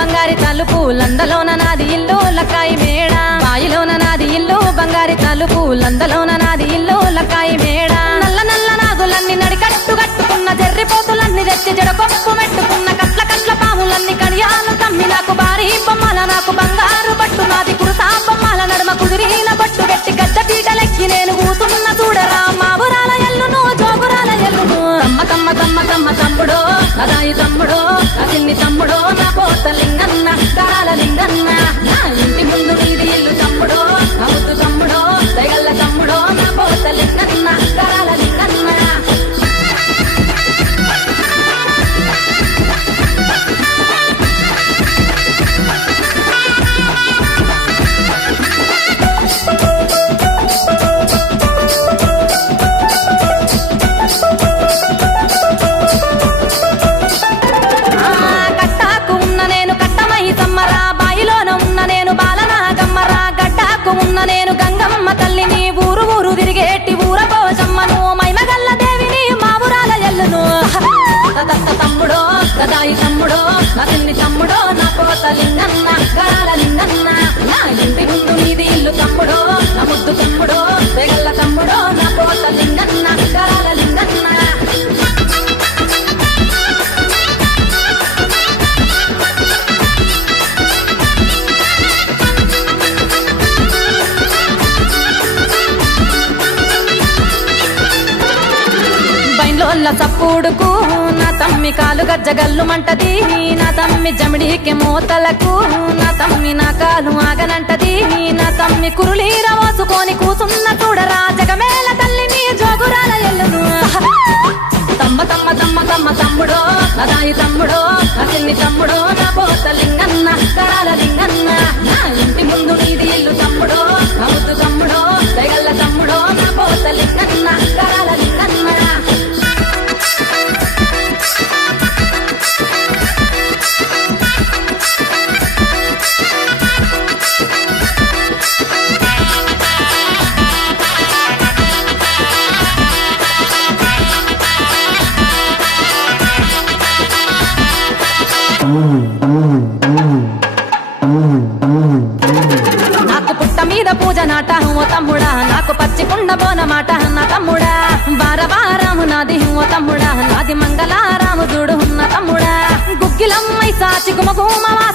బంగారి తలుపు లందలోన నాది ఇల్లు లక్కాయి మేడ బాయిలోన నాది ఇల్లు బంగారి తలుపు లందలోన నాది ఇల్లు లక్కాయి మేడ నల్ల నల్ల నాగులన్నీ నడికట్టు కట్టుకున్న జర్రిపోతులన్నీ తెచ్చి జడకొప్పు మెట్టుకున్న కట్ల కట్ల పాములన్నీ కడియాలు తమ్మి నాకు భారీ బొమ్మల నాకు బంగారు పట్టు నాది కురుసా బొమ్మల నడుమ కుదిరిన పట్టు గట్టి గడ్డ పీటలెక్కి నేను కూతున్న చూడరా మా ఊరాల ఎల్లును జోగురాల ఎల్లును తమ్మ తమ్మ తమ్మ తమ్మ తమ్ముడో అదాయి తమ్ముడో నా చిన్ని తమ్ముడో నా పోత లింగన్న కరాల లింగన్న నా ఇంటి ముందు నీది ఇల్లు తమ్ముడో నా ముద్దు తమ్ముడో దయగల్ల తమ్ముడో నా పోత లింగన్న కరాల లింగన్న కట్టాకు ఉన్న నేను కట్టమై సమ్మరా బాయిలోన ఉన్న నేను బాలనాగమ్మరా గడ్డాకు ఉన్న నేను గంగమ్మ తల్లిని ఊరు ఊరు తిరిగేటి ఊరపోసమ్మను మైమగల్ల దేవిని మా ఊరాల ఎల్లును తమ్ముడో కదాయి తమ్ముడో నా చిన్ని తమ్ముడో నా పోత లింగన్న కరాల లింగన్న నా ఇంటి ముందు నీది ఇల్లు తమ్ముడో నా ముద్దు తమ్ముడో తెగల్ల తమ్ముడో నా పోత లింగన్న కరాల లింగన్న బైండ్లోళ్ళ సప్పుడుకు నా తమ్మి కాలు గజ్జగల్లు మంటది నా తమ్మి జమిడికి మూతలకు నా తమ్మి నా కాలు ఆగనంటది నా తమ్మి కురులీర మోసుకొని కూసున్న చూడరా జగమేల తల్లిని జోగురాల ఎల్లును తమ్మ తమ్మ తమ్మ తమ్మ తమ్ముడో అదాయి తమ్ముడో నా చిన్ని తమ్ముడో నా పోత లింగన్న కరాల లింగన్న నా ఇంటి ముందు నీది ఇల్లు తమ్ముడో నా ముద్దు తమ్ముడో దయగల్ల తమ్ముడో నా పోత లింగన్న కరాల లింగన్న నాకు పుట్ట మీద పూజ నాట ఓ తమ్ముడా నాకు పచ్చికుండ బోనమాట నా తమ్ముడా వారవారాము నాది ఓ తమ్ముడా నాది మంగళారాము చూడు ఉన్న తమ్ముడా గుగ్గిలమ్మై సాచి గుమగుమవా